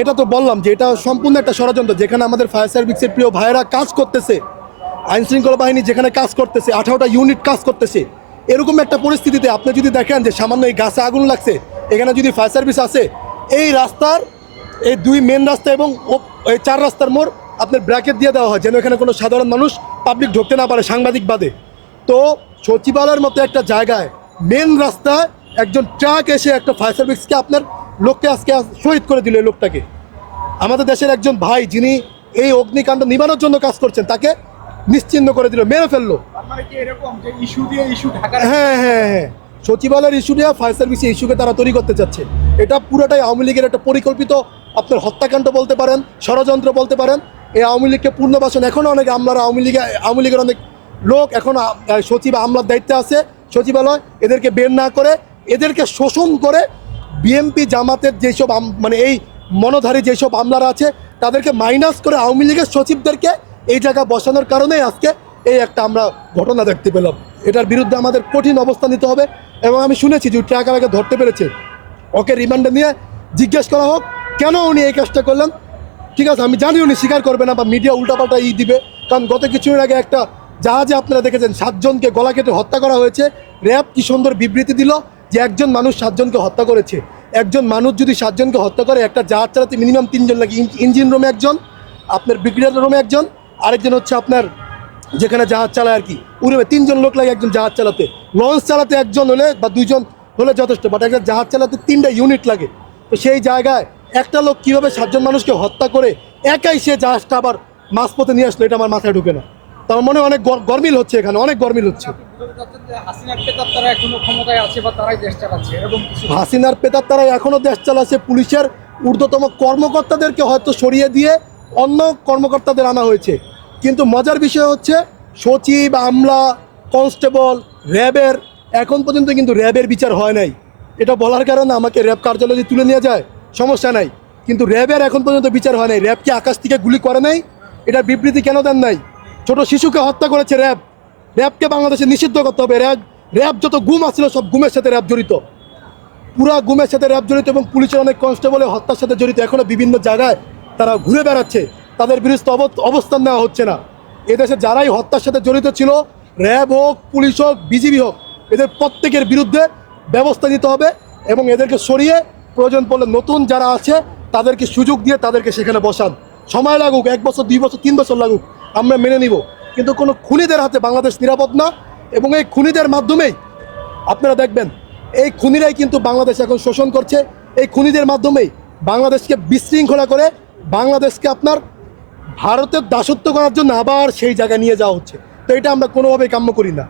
এটা তো বললাম যে এটা সম্পূর্ণ একটা ষড়যন্ত্র, যেখানে আমাদের ফায়ার সার্ভিসের প্রিয় ভাইয়েরা কাজ করতেছে আইন শৃঙ্খলা বাহিনী যেখানে কাজ করতেছে, আঠারোটা ইউনিট কাজ করতেছে, এরকম একটা পরিস্থিতিতে আপনি যদি দেখেন যে সামান্য এই গাছে আগুন লাগছে, এখানে যদি ফায়ার সার্ভিস আছে, এই রাস্তার, এই দুই মেন রাস্তা এবং এই চার রাস্তার মোড় আপনার ব্র্যাকেট দিয়ে দেওয়া হয়, যেন এখানে কোনো সাধারণ মানুষ পাবলিক ঢুকতে না পারে সাংবাদিক বাদে। তো সচিবালয়ের মতো একটা জায়গায় মেন রাস্তায় একজন ট্রাক এসে একটা ফায়ার সার্ভিসকে আপনার লোককে আজকে শহীদ করে দিল এই লোকটাকে। আমাদের দেশের একজন ভাই যিনি এই অগ্নিকাণ্ড নিবানোর জন্য কাজ করছেন তাকে নিশ্চিহ্ন করে দিল মেরে ফেলল। কি এরকম ইস্যু দিয়ে ইস্যু হ্যাঁ হ্যাঁ হ্যাঁ। সচিবালয়ের ইস্যু নিয়ে ফায়ার সার্ভিসের ইস্যুকে তারা তৈরি করতে চাচ্ছে। এটা পুরোটাই আওয়ামী লীগের একটা পরিকল্পিত আপনার হত্যাকাণ্ড বলতে পারেন ষড়যন্ত্র বলতে পারেন। এই আওয়ামী লীগকে পূর্ণবাসন এখনও অনেক আমলারা আওয়ামী লীগে আওয়ামী লীগের অনেক লোক এখন সচিব আমলার দায়িত্বে আছে সচিবালয়। এদেরকে বের না করে এদেরকে শোষণ করে বিএমপি জামাতের যেসব মানে এই মনোধারী যেসব আমলারা আছে, তাদেরকে মাইনাস করে আওয়ামী লীগের সচিবদেরকে এই জায়গা বসানোর কারণেই আজকে এই একটা আমরা ঘটনা দেখতে পেলাম। এটার বিরুদ্ধে আমাদের কঠিন অবস্থান নিতে হবে এবং আমি শুনেছি যে ট্রাক আগে ধরতে পেরেছে। ওকে রিমান্ডে নিয়ে জিজ্ঞেস করা হোক, কেন উনি এই কাজটা করলেন? ঠিক আছে, আমি জানি উনি স্বীকার করবে না বা মিডিয়া উল্টাপাল্টা ই দিবে। কারণ গত কিছুদিন আগে একটা জাহাজে আপনারা দেখেছেন, সাতজনকে গলা কেটে হত্যা করা হয়েছে। র্যাব কি সুন্দর বিবৃতি দিল যে একজন মানুষ সাতজনকে হত্যা করেছে, একজন মানুষ যদি সাতজনকে হত্যা করে, একটা জাহাজ চালাতে মিনিমাম তিনজন লাগে ইঞ্জিন রুমে একজন, আপনার ব্রিগেডিয়ার রুমে একজন, আরেকজন হচ্ছে আপনার যেখানে জাহাজ চালায় আর কি উড়বে তিনজন লোক লাগে একজন জাহাজ চালাতে। লঞ্চ চালাতে একজন হলে বা দুইজন হলে যথেষ্ট বাট একটা জাহাজ চালাতে তিনটা ইউনিট লাগে। তো সেই জায়গায় একটা লোক কীভাবে সাতজন মানুষকে হত্যা করে, একাই সে জাহাজটা আবার মাঝপথে নিয়ে আসলো, এটা আমার মাথায় ঢুকে না। তো আমার মনে অনেক গর- গরমিল হচ্ছে এখানে, অনেক গরমিল হচ্ছে। হাসিনার পেতার তারা এখনও দেশ চালাচ্ছে? পুলিশের ঊর্ধ্বতম কর্মকর্তাদেরকে হয়তো সরিয়ে দিয়ে অন্য কর্মকর্তাদের আনা হয়েছে। কিন্তু মজার বিষয় হচ্ছে, সচিব, আমলা, কনস্টেবল, র্যাবের এখন পর্যন্ত কিন্তু র্যাবের বিচার হয় নাই। এটা বলার কারণে আমাকে র্যাব কার্যালয়ে তুলে নিয়ে যায়, সমস্যা নাই। কিন্তু র্যাবের এখন পর্যন্ত বিচার হয় নাই। র্যাব কি আকাশ থেকে গুলি করে নাই। এটার বিবৃতি কেন দেন নাই? ছোট শিশুকে হত্যা করেছে র্যাব। র্যাবকে বাংলাদেশে নিষিদ্ধ করতে হবে। র্যাব র্যাব যত গুম আছিল সব গুমের সাথে র্যাব জড়িত। পুরা গুমের সাথে র্যাব জড়িত এবং পুলিশের অনেক কনস্টেবলের হত্যার সাথে জড়িত। এখনও বিভিন্ন জায়গায় তারা ঘুরে বেড়াচ্ছে। তাদের বিরুদ্ধে অব- অবস্থান নেওয়া হচ্ছে না। এদেশে যারাই হত্যার সাথে জড়িত ছিল, র্যাব হোক, পুলিশ হোক, বিজিবি হোক, এদের প্রত্যেকের বিরুদ্ধে ব্যবস্থা নিতে হবে এবং এদেরকে সরিয়ে প্রয়োজন পড়লে নতুন যারা আছে, তাদেরকে সুযোগ দিয়ে তাদেরকে সেখানে বসান। সময় লাগুক, এক বছর, দুই বছর, তিন বছর লাগুক, আমরা মেনে নিব। কিন্তু কোনো খুনিদের হাতে বাংলাদেশ নিরাপদ না এবং এই খুনিদের মাধ্যমেই আপনারা দেখবেন, এই খুনিরাই কিন্তু বাংলাদেশ এখন শোষণ করছে। এই খুনিদের মাধ্যমেই বাংলাদেশকে বিশৃঙ্খলা করে বাংলাদেশকে আপনার ভারতের দাসত্ব করার জন্য আবার সেই জায়গায় নিয়ে যাওয়া হচ্ছে। তো এটা আমরা কোনোভাবেই কাম্য করি না।